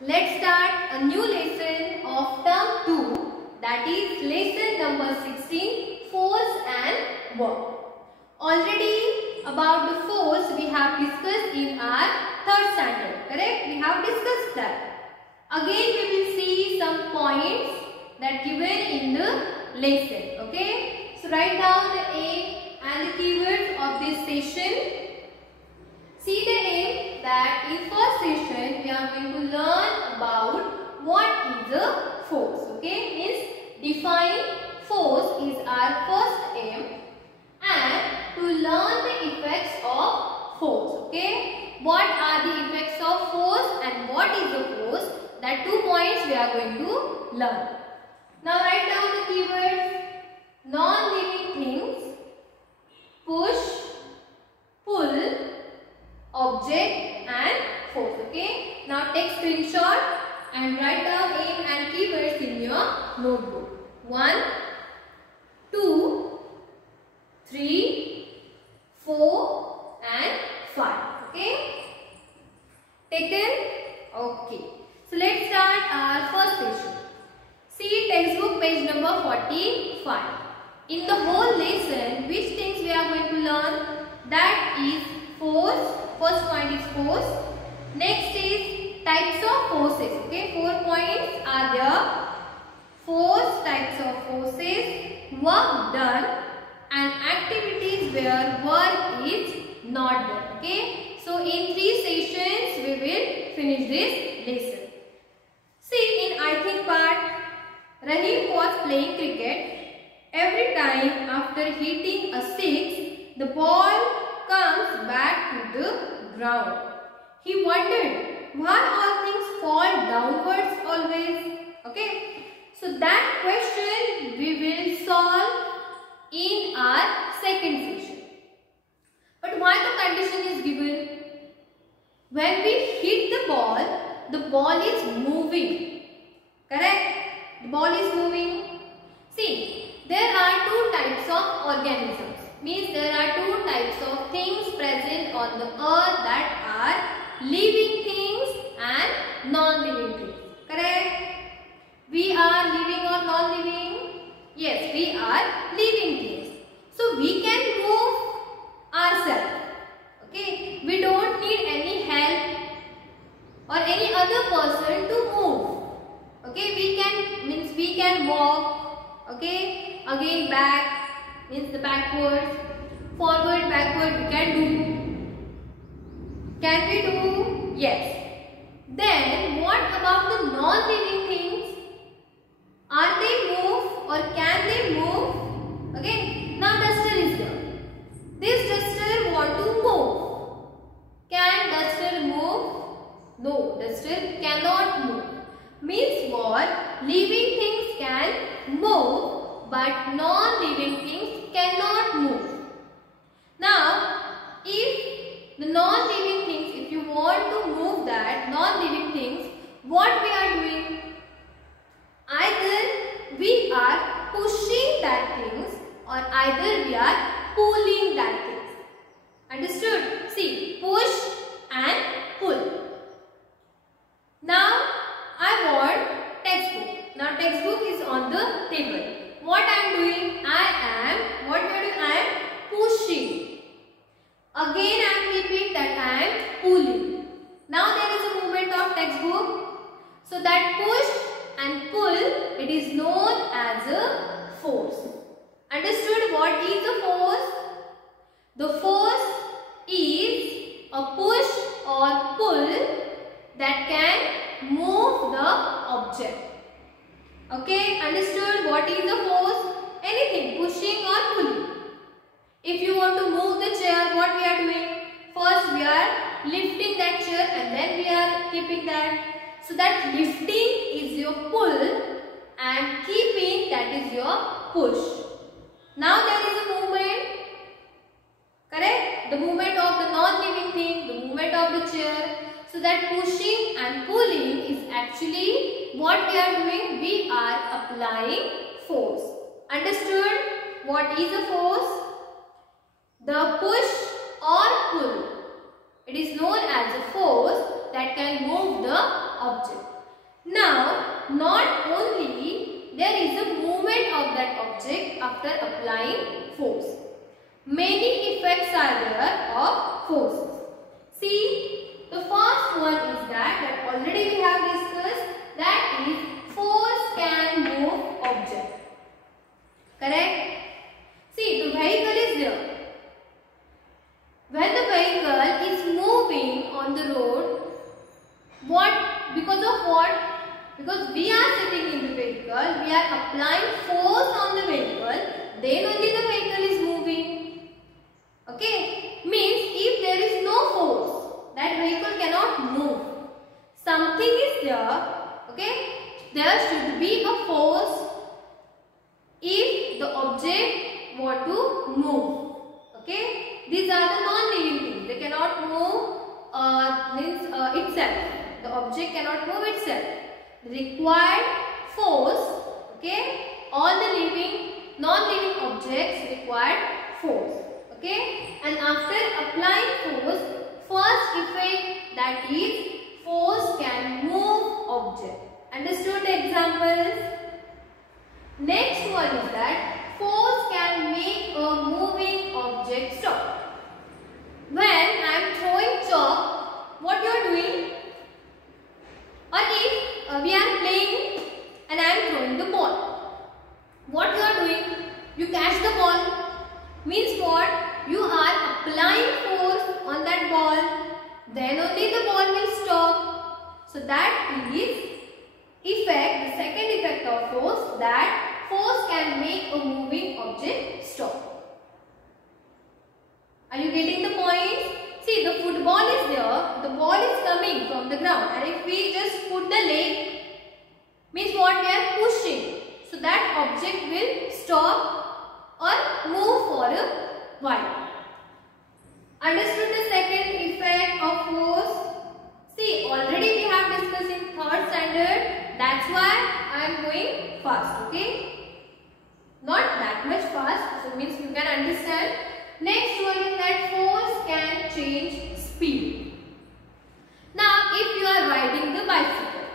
Let's start a new lesson of term 2, that is lesson number 16, force and work. Already about the force we have discussed in our third standard, correct? We have discussed that. Again we will see some points that given in the lesson, okay? So write down the aim and the keywords of this session. See the aim that in first session we are going to learn about what is a force, okay? Means define force is our first aim, and to learn the effects of force, okay? What are the effects of force and what is the force? That 2 points we are going to learn. Now write down the keywords: non-living things, push, pull, object and force, okay? Now take screenshot and write down aim and keywords in your notebook. 1, 2, 3, 4 and 5, okay? Taken? Okay. So let's start our first session. See textbook page number 45. In the whole lesson, which things we are going to learn? That is force. First point is force. Next is types of forces. Okay, 4 points are there. Force, types of forces, work done, and activities where work is not done. Okay, so in 3 sessions we will finish this lesson. See, in I think part, Rahim was playing cricket. Every time after hitting a 6, the ball comes back to the ground. He wondered why all things fall downwards always. Okay, so that question we will solve in our second session. But why the condition is given? When we hit the ball is moving. Correct? The ball is moving. See, there are 2 types of organisms. Means there are 2 types of things present on the earth, that are living things and non-living things. Correct? We are living or non-living? Yes, we are living things. So we can move ourselves. Okay? We don't need any help or any other person to move. Okay? We can walk. Okay? Again back. Means the backwards, forward, backward we can do. Can we do? Yes. Then what about the non-living things? Are they move or can they move? Okay. Now duster is here. This duster want to move. Can duster move? No, duster cannot move. Means what? Living things can move, but non-living things cannot move. Now, if the non-living things, if you want to move that non-living things, what we are doing? Either we are pushing that things or either we are pulling that things. Understood? See, push and pull. Now, I want textbook. Now, textbook is on the table. What I am doing? What we are doing? I am pushing. Again I am keeping that I am pulling. Now there is a movement of textbook. So that push and pull, it is known as a force. Understood what is a force? The force is a push or pull that can move the object. Okay, understood what is the force? Anything, pushing or pulling. If you want to move the chair, what we are doing? First we are lifting that chair and then we are keeping that. So that lifting is your pull and keeping, that is your push. Now there is a movement. Correct? The movement of the non-living thing, the movement of the chair. So that pushing and pulling is actually what we are doing. We are applying force. Understood what is a force? The push or pull. It is known as a force that can move the object. Now, not only there is a movement of that object after applying force. Many effects are there of forces. See, the first one is that already we have discussed, that is force can move object. Correct? See, the vehicle is there. When the vehicle is moving on the road, because of what? Because we are sitting in the vehicle, we are applying force on the vehicle, then only the vehicle is moving. Okay? Means if there is no force, that vehicle cannot move. Something is there. Okay? There should be a force if the object want to move. Okay? These are the non-living things. They cannot move itself. The object cannot move itself. The required force, okay? All the living, non-living objects require force. Okay? And after applying force, first effect, that is force can move object. Understood the examples? Next one is that force can make a moving object stop. When I am throwing chalk, what you are doing? Or if we are playing and I am throwing the ball, what you are doing? You catch the ball. Means what? You are applying force on that ball. Then only the ball will stop. So that is effect, the second effect of force, that force can make a moving object stop. Are you getting the point? See, the football is there, the ball is coming from the ground, and if we just put the leg, means what? We are pushing. So that object will stop or move for a while. Understood the second effect of force? See, already we have discussed in 3rd standard. That's why I am going fast, okay? Not that much fast, so means you can understand. Next one is that force can change speed. Now, if you are riding the bicycle,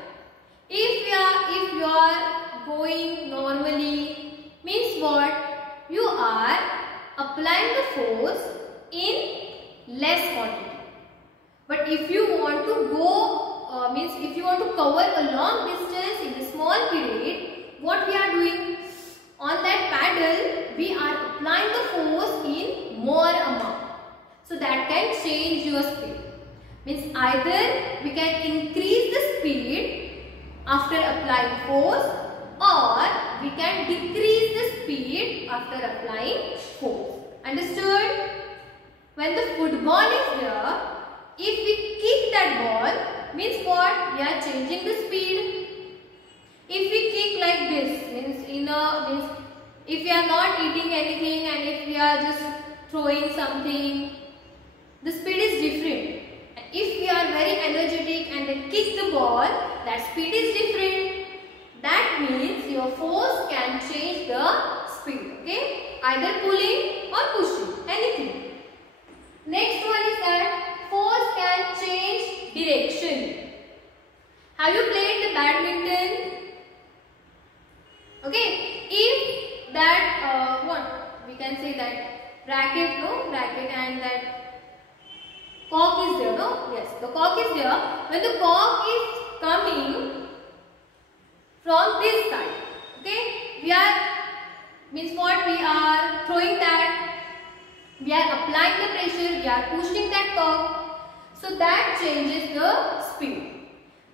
if you are going normally, means what? You are applying the force in less quantity. But if you want to go, means if you want to cover a long distance in a small period, what we are doing? On that paddle, we are applying the force in more amount. So that can change your speed. Means either we can increase the speed after applying force, or we can decrease the speed after applying force. Understood? When the football is there, if we kick that ball, means what? We are changing the speed. If we kick like this, means if we are not eating anything and if we are just throwing something, the speed is different. And if we are very energetic and then kick the ball, that speed is different. That means your force can change the speed. Okay? Either pulling or pushing, anything. Next one is that force can change direction. Have you played the badminton? Okay, if that what we can say that racket, and that cork is there, no? Yes, the cork is there. When the cork is coming from this side, okay, we are, means what? We are throwing that, we are applying the pressure, we are pushing that cork, so that changes the speed.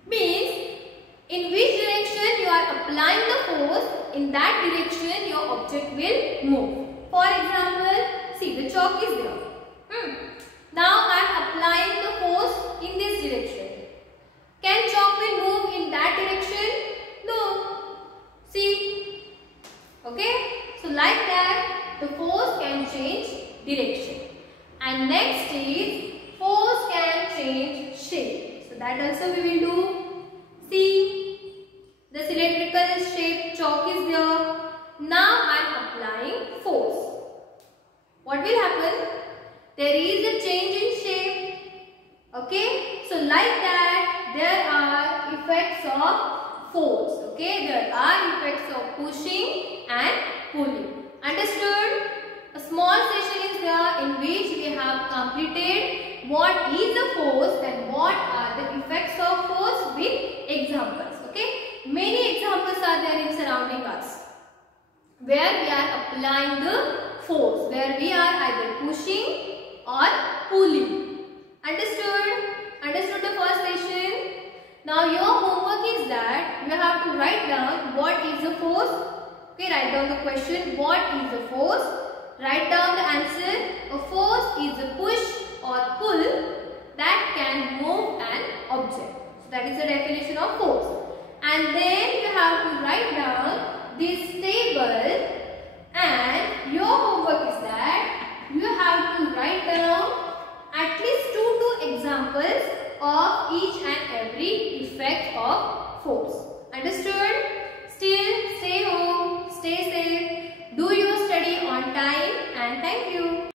Means in which direction you are applying the force, in that direction your object will move. For example, see, the chalk is there. Now I am applying the force in this direction. Can chalk will move in that direction? No. See? Okay? So like that, the force can change direction. And next is, force can change shape. So that also we will do. See, the cylindrical shape chalk is there. Now I am applying force. What will happen? There is a change in shape. Okay. So like that, there are of force. Okay, there are effects of pushing and pulling. Understood? A small session is there in which we have completed what is the force and what are the effects of force with examples. Okay, many examples are there in surrounding us where we are applying the force, where we are either pushing or pulling. Understood? Understood the first session? Now your homework is that you have to write down what is the force. Okay, write down the question, what is the force? Write down the answer. A force is a push or pull that can move an object. So that is the definition of force. And then you have to write down this table, and your homework is that you have to write down at least 2 examples of each and every effect of force. Understood? Still, stay home, stay safe, do your study on time, and thank you.